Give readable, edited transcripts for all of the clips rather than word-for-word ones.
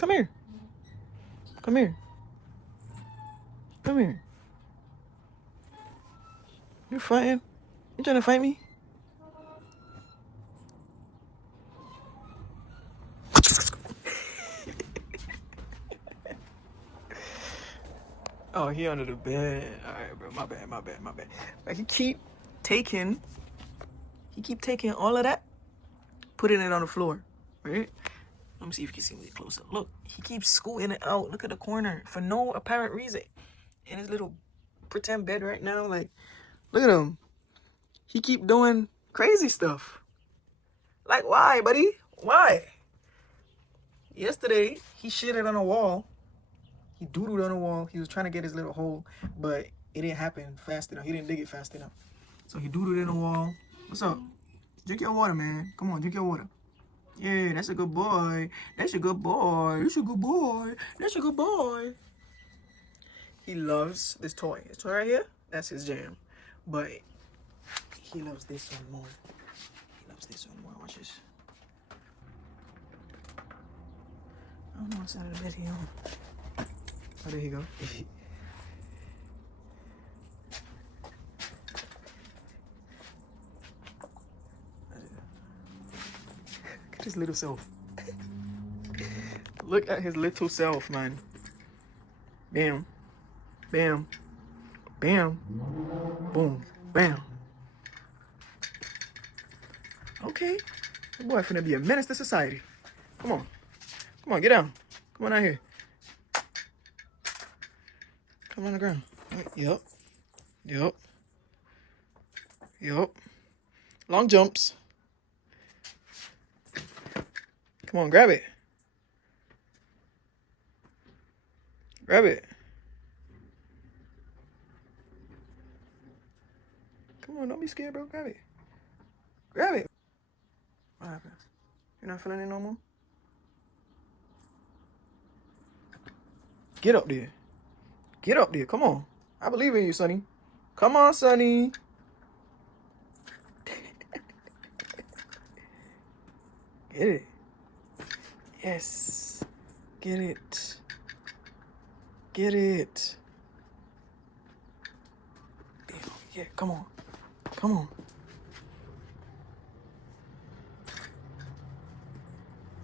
Come here. Come here. Come here. You fighting? You trying to fight me? Oh, he under the bed. All right, bro. My bad. Like he keep taking all of that, putting it on the floor, right? Let me see if you can see me closer. Look, he keeps scooting it out. Look at the corner for no apparent reason. In his little pretend bed right now, like, look at him. He keep doing crazy stuff. Like, why, buddy? Why? Yesterday, he shitted on a wall. He doodled on a wall. He was trying to get his little hole, but it didn't happen fast enough. He didn't dig it fast enough. So he doodled in a wall. What's up? Drink your water, man. Come on, drink your water. Yeah, that's a good boy. That's a good boy. That's a good boy. That's a good boy. He loves this toy. This toy right here, that's his jam. But he loves this one more. He loves this one more. Watch this. I don't know what side of the bed he on. Oh, there you go. Look at his little self. Look at his little self, man. Bam. Bam. Bam. Boom. Bam. Okay. That boy finna be a menace to society. Come on. Come on, get down. Come on out here. Come on the ground. Yup. Yup. Yup. Long jumps. Come on, grab it. Grab it. Come on, don't be scared, bro. Grab it. Grab it. What happened? You're not feeling it no more? Get up there. Get up there. Come on. I believe in you, Sonny. Come on, Sonny. Get it. Yes. Get it. Get it. Damn. Yeah, come on. Come on.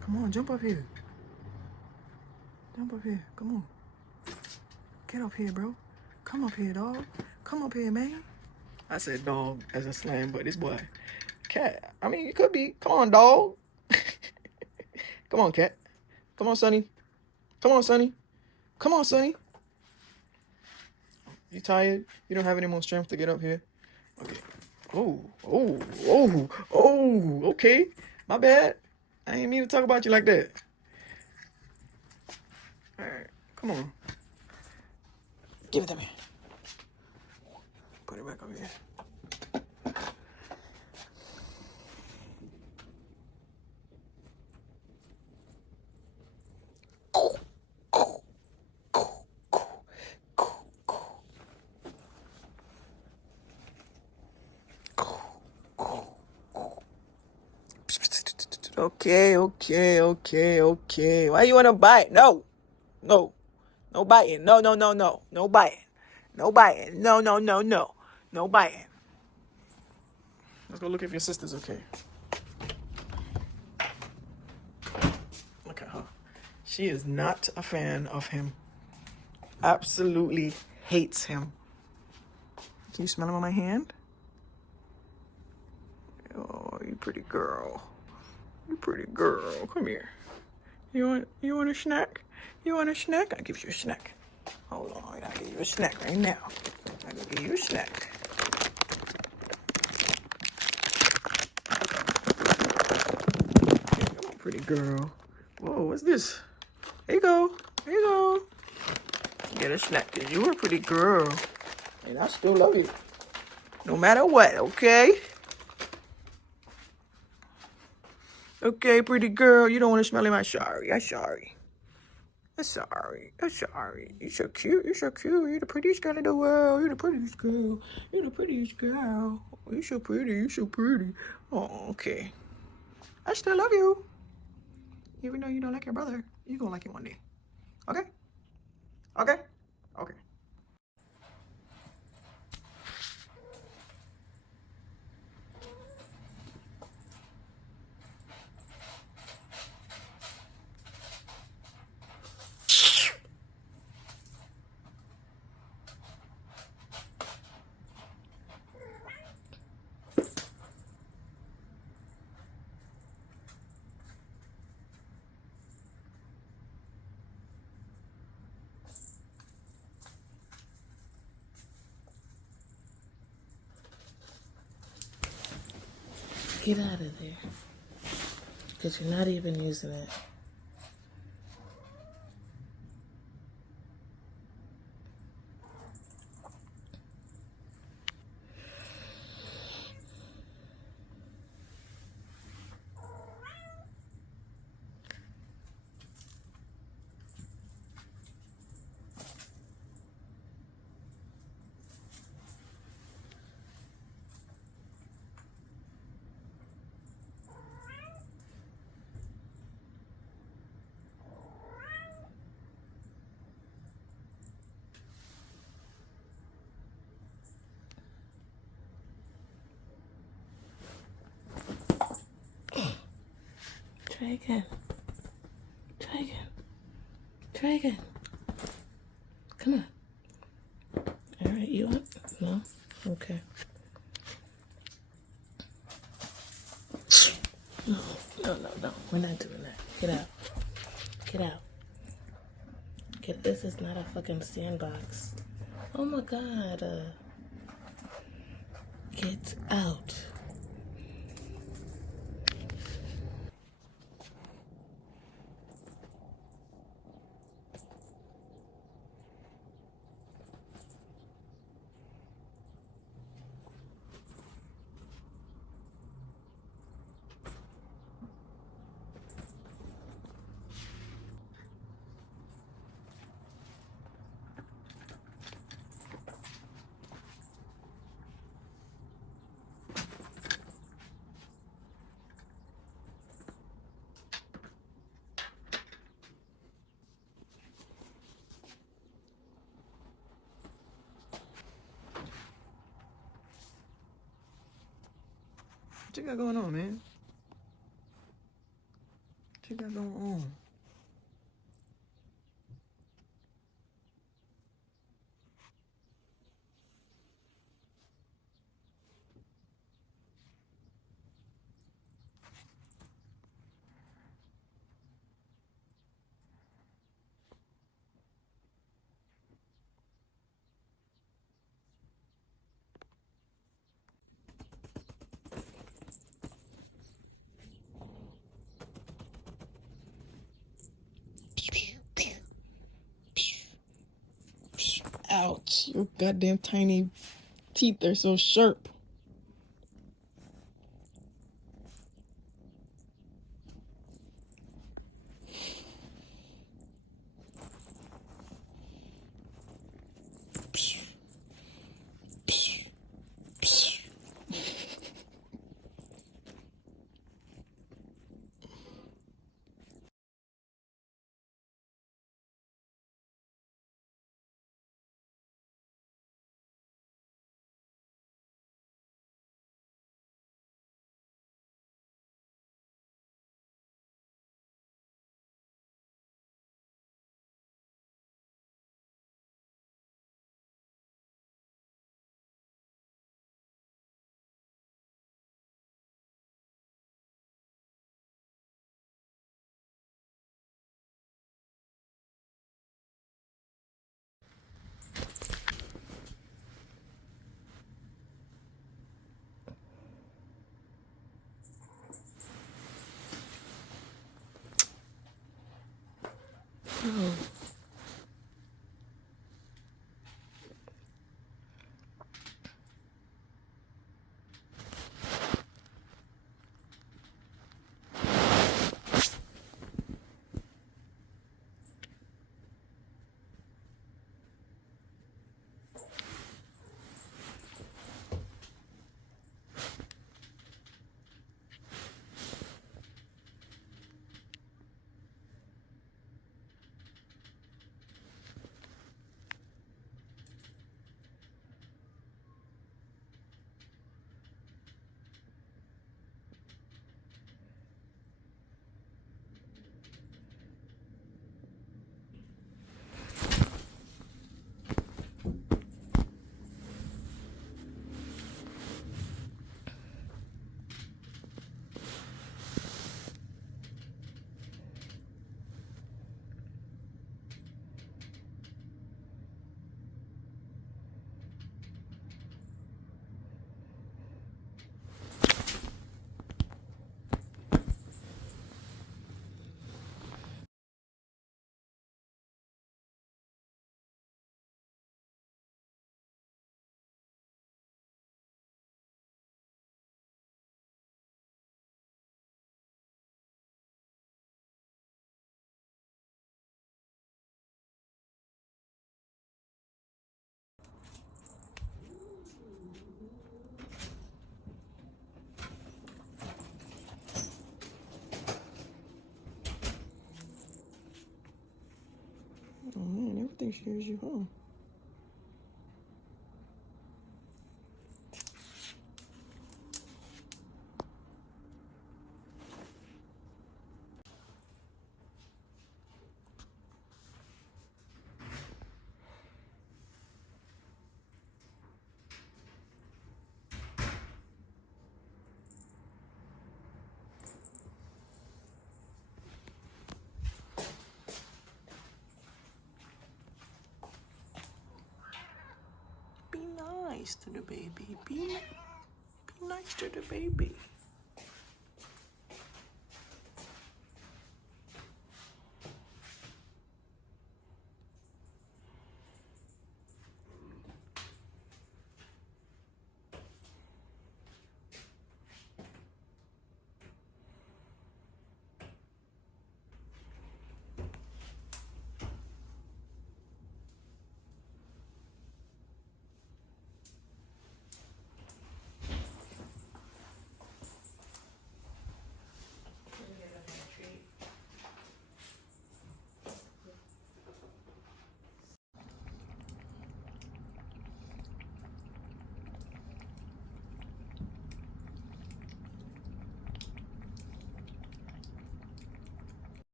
Come on, jump up here. Jump up here. Come on. Get up here, bro. Come up here, dog. Come up here, man. I said dog as a slang, but this boy, cat. I mean, it could be. Come on, dog. Come on, cat. Come on, Sonny. Come on, Sonny. Come on, Sonny. You tired? You don't have any more strength to get up here? Okay. Oh, okay. My bad. I didn't mean to talk about you like that. All right, come on. Give it to me. Put it back over here. Okay. Why you wanna bite? No biting. No biting. No biting. No biting. Let's go look if your sister's okay. Look at her. She is not a fan of him. Absolutely hates him. Can you smell him on my hand? Oh, you pretty girl. You pretty girl. Come here. You want a snack? You want a snack? I'll give you a snack. Hold on, I'll give you a snack right now. I'll give you a snack. Come on, pretty girl. Whoa, what's this? Here you go. Here you go. Get a snack, because you're a pretty girl. And I still love you. No matter what, okay? Okay, pretty girl. You don't want to smell my sorry. I'm sorry. You're so cute. You're the prettiest girl in the world. You're the prettiest girl. You're so pretty. Oh, okay. I still love you. Even though you don't like your brother. You're gonna like it one day. Okay? Okay? Okay. Get out of there. Because you're not even using it. Try again. Try again. Try again. Come on. All right, you up? No? Okay. No. We're not doing that. Get out. Get out. This is not a fucking sandbox. Oh my God. Get out. What you got going on, man? What you got going on? Ouch. Your goddamn tiny teeth are so sharp. Oh. Oh man, everything scares you, huh? Be nice to the baby. Be nice to the baby.